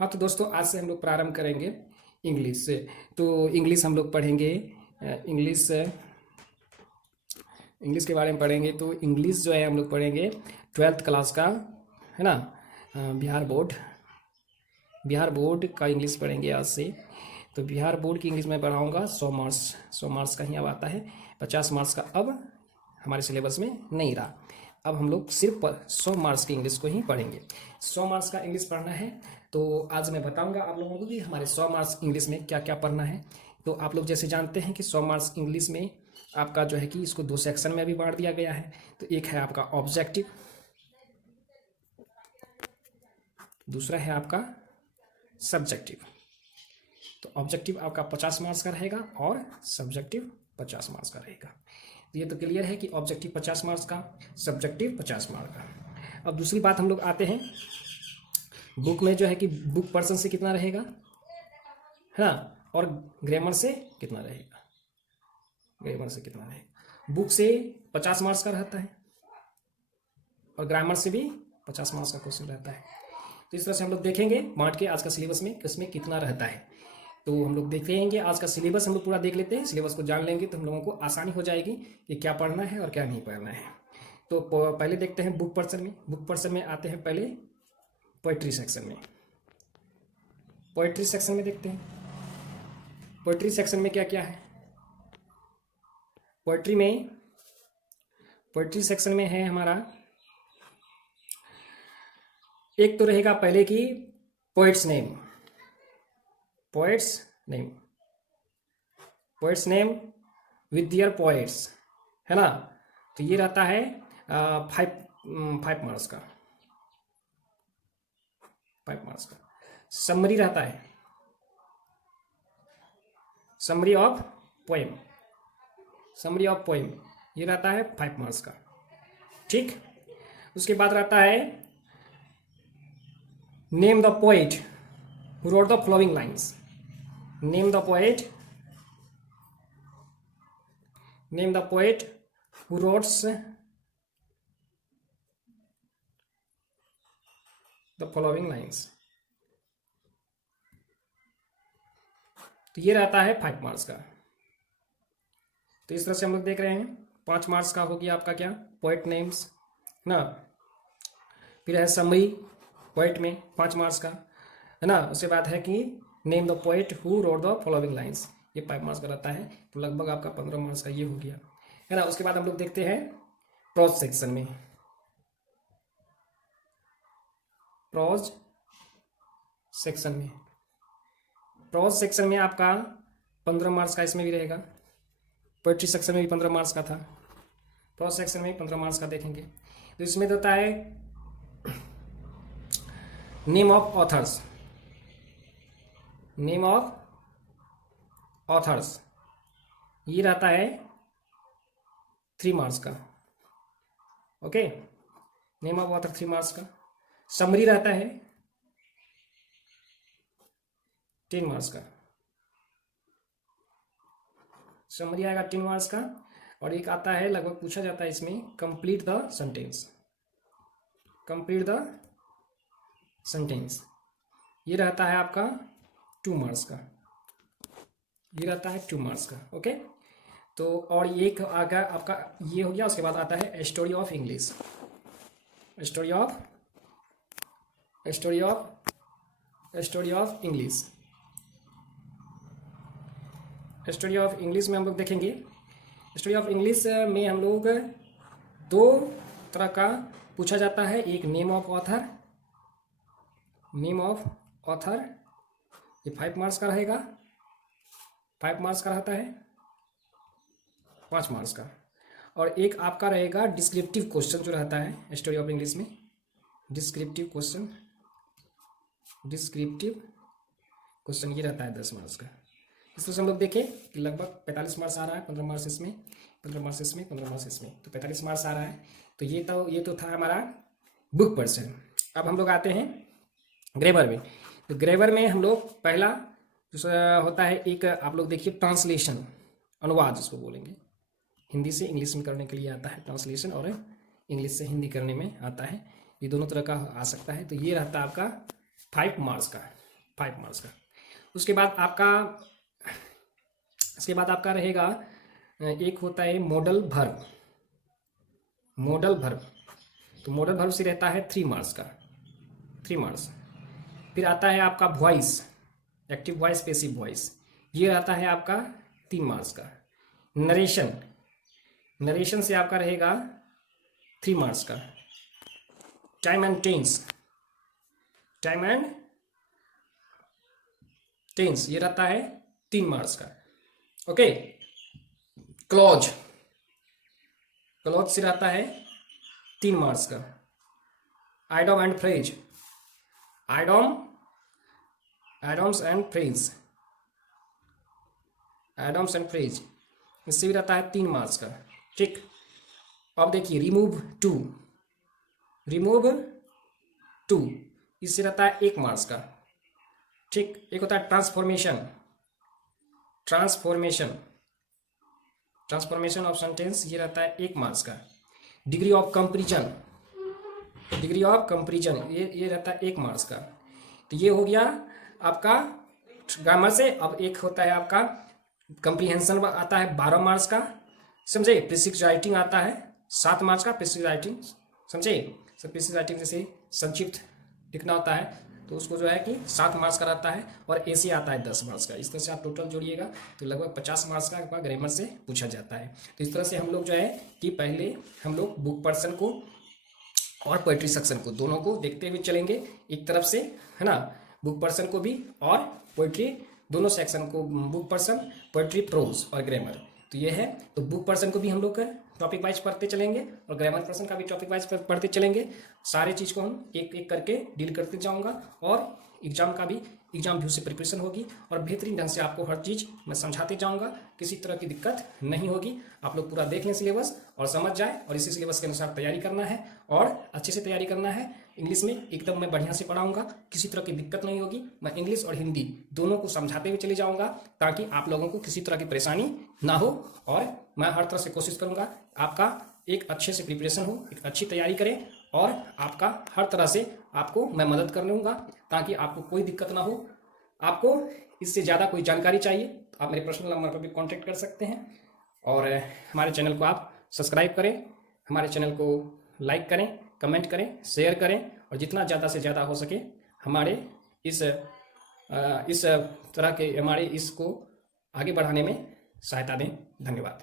हाँ तो दोस्तों, आज से हम लोग प्रारंभ करेंगे इंग्लिश से। तो इंग्लिश हम लोग पढ़ेंगे। इंग्लिश इंग्लिश के बारे में पढ़ेंगे। तो इंग्लिश जो है हम लोग पढ़ेंगे 12th क्लास का, है ना। बिहार बोर्ड का इंग्लिश पढ़ेंगे आज से। तो बिहार बोर्ड की इंग्लिश में पढ़ाऊँगा 100 मार्क्स का ही अब आता है। 50 मार्क्स का अब हमारे सिलेबस में नहीं रहा। अब हम लोग सिर्फ 100 मार्क्स की इंग्लिश को ही पढ़ेंगे। 100 मार्क्स का इंग्लिश पढ़ना है। तो आज मैं बताऊंगा आप लोगों को कि हमारे 100 मार्क्स इंग्लिश में क्या क्या पढ़ना है। तो आप लोग जैसे जानते हैं कि 100 मार्क्स इंग्लिश में आपका जो है कि इसको 2 सेक्शन में अभी बांट दिया गया है। तो एक है आपका ऑब्जेक्टिव, दूसरा है आपका सब्जेक्टिव। तो ऑब्जेक्टिव आपका 50 मार्क्स का रहेगा और सब्जेक्टिव 50 मार्क्स का रहेगा। तो ये तो क्लियर है कि ऑब्जेक्टिव 50 मार्क्स का, सब्जेक्टिव 50 मार्क्स का। अब दूसरी बात हम लोग आते हैं, बुक में जो है कि बुक पर्सन से कितना रहेगा, है ना, और ग्रामर से कितना रहेगा। ग्रामर से कितना रहेगा, बुक से 50 मार्क्स का रहता है और ग्रामर से भी 50 मार्क्स का क्वेश्चन रहता है। तो इस तरह से हम लोग देखेंगे बांट के आज का सिलेबस में किसमें कितना रहता है। तो हम लोग देखेंगे आज का सिलेबस, हम लोग पूरा देख लेते हैं। सिलेबस को जान लेंगे तो हम लोगों को आसानी हो जाएगी कि क्या पढ़ना है और क्या नहीं पढ़ना है। तो पहले देखते हैं बुक पर्सन में। बुक पर्सन में आते हैं पहले पोइट्री सेक्शन में। पोइट्री सेक्शन में देखते हैं पोइट्री सेक्शन में क्या क्या है। पोइट्री सेक्शन में है हमारा, एक तो रहेगा पहले की poets name with their poets, है ना। तो ये रहता है 5 मार्क्स का। 5 मार्क्स का समरी रहता है, समरी ऑफ पोएम, ये रहता है 5 मार्क्स का। ठीक, उसके बाद रहता है name the poet who wrote the following lines. Name the poet who wrotes the following lines. तो ये रहता है 5 मार्क्स का। तो इस तरह से हम लोग देख रहे हैं 5 मार्क्स का हो गया आपका क्या, पोएट नेम्स ना। फिर है समरी पोएट में 5 मार्क्स का, है ना। उसके बाद है कि name the poet who wrote the following lines, ये 5 मार्क्स का रहता है। तो लगभग आपका 15 मार्क्स का ये हो गया, है ना। उसके बाद हम लोग देखते हैं प्रोज सेक्शन में। प्रोज सेक्शन में आपका 15 मार्क्स का इसमें भी रहेगा। पोएट्री सेक्शन में भी 15 मार्क्स का था, प्रोज सेक्शन में भी 15 मार्क्स का देखेंगे। तो इसमें देता है नेम ऑफ ऑथर्स, ये रहता है 3 मार्क्स का। Okay, name of author 3 marks का। समरी रहता है 10 मार्क्स का। समरी आएगा 10 मार्क्स का। और एक आता है, लगभग पूछा जाता है इसमें, कंप्लीट द सेंटेंस, ये रहता है आपका 2 मार्क्स का। ओके, तो और ये आ गया आपका, ये हो गया। उसके बाद आता है story of English. Story of English में हम लोग देखेंगे। स्टोरी ऑफ इंग्लिश में हम लोग 2 तरह का पूछा जाता है। एक नेम ऑफ ऑथर, ये 5 मार्क्स का रहेगा। 5 मार्क्स का रहता है, 5 मार्क्स का। और एक आपका रहेगा डिस्क्रिप्टिव क्वेश्चन जो रहता है स्टोरी ऑफ इंग्लिश में। डिस्क्रिप्टिव क्वेश्चन ये रहता है 10 मार्क्स का। इस तरह से हम लोग देखें कि लगभग 45 मार्क्स आ रहा है। 15 मार्क्स इसमें, 15 मार्क्स इसमें, 15 मार्क्स इसमें, तो 45 मार्क्स आ रहा है। तो ये तो था हमारा बुक पर्सन। अब हम लोग आते हैं ग्रामर में। तो ग्रामर में हम लोग पहला जो होता है, एक आप लोग देखिए ट्रांसलेशन, अनुवाद जिसको बोलेंगे। हिंदी से इंग्लिश में करने के लिए आता है ट्रांसलेशन, और इंग्लिश से हिंदी करने में आता है। ये दोनों तरह का आ सकता है। तो ये रहता है आपका 5 मार्क्स का। 5 मार्क्स का। उसके बाद आपका रहेगा एक होता है मॉडल वर्ब। मॉडल वर्ब, तो मॉडल वर्ब से रहता है 3 मार्क्स का, 3 मार्क्स। फिर आता है आपका voice, active voice, passive voice, ये आता है आपका 3 मार्क्स का। नरेशन, नरेशन से आपका रहेगा 3 मार्क्स का। Time and tense, time and tense, ये रहता है 3 मार्क्स का। ओके। क्लॉज, क्लॉज से रहता है 3 मार्क्स का। Idiom and phrase, idioms and phrase, idioms and phrase, इससे भी रहता है 3 मार्क्स का। ठीक। अब देखिए रिमूव टू, रिमूव टू, इससे रहता है 1 मार्क्स का। ठीक। एक होता है transformation, transformation, transformation of sentence, ये रहता है 1 मार्क्स का। Degree of comparison, degree of comparison, ये रहता है 1 मार्क्स का। तो ये हो गया आपका ग्रामर से। अब एक होता है आपका कंप्रीहेंशन आता है 12 मार्क्स का, समझे। प्रीसिक्स राइटिंग आता है 7 मार्क्स का, प्रीसिक्स राइटिंग, समझे। सब प्रीसिक्स राइटिंग जैसे संक्षिप्त लिखना होता है तो उसको जो है कि 7 मार्क्स का रहता है, और ऐसे आता है 10 मार्क्स का। इस तरह से आप टोटल जोड़िएगा तो लगभग 50 मार्क्स का आपका ग्रामर से पूछा जाता है। तो इस तरह से हम लोग जो है कि पहले हम लोग बुक पर्सन को और पोएट्री सेक्शन को दोनों को देखते हुए चलेंगे एक तरफ से, है ना। बुक पर्सन को भी और पोएट्री दोनों सेक्शन को, बुक पर्सन, पोएट्री, प्रोज और ग्रामर, तो ये है। तो बुक पर्सन को भी हम लोग टॉपिक वाइज पढ़ते चलेंगे और ग्रामर पर्सन का भी टॉपिक वाइज पढ़ते चलेंगे। सारे चीज़ को हम एक एक करके डील करते जाऊंगा, और एग्जाम का भी एग्जाम व्यू से प्रिपरेशन होगी, और बेहतरीन ढंग से आपको हर चीज़ मैं समझाते जाऊंगा, किसी तरह की दिक्कत नहीं होगी। आप लोग पूरा देख लें सिलेबस और समझ जाए, और इसी सिलेबस के अनुसार तैयारी करना है और अच्छे से तैयारी करना है। इंग्लिश में एकदम मैं बढ़िया से पढ़ाऊंगा, किसी तरह की दिक्कत नहीं होगी। मैं इंग्लिश और हिंदी दोनों को समझाते हुए चले जाऊंगा, ताकि आप लोगों को किसी तरह की परेशानी ना हो, और मैं हर तरह से कोशिश करूंगा आपका एक अच्छे से प्रिपरेशन हो, एक अच्छी तैयारी करें, और आपका हर तरह से आपको मैं मदद कर लूँगा, ताकि आपको कोई दिक्कत ना हो। आपको इससे ज़्यादा कोई जानकारी चाहिए तो आप मेरे पर्सनल नंबर पर भी कांटेक्ट कर सकते हैं, और हमारे चैनल को आप सब्सक्राइब करें, हमारे चैनल को लाइक करें, कमेंट करें, शेयर करें, और जितना ज़्यादा से ज़्यादा हो सके हमारे इस तरह के हमारे इसको आगे बढ़ाने में सहायता दें। धन्यवाद।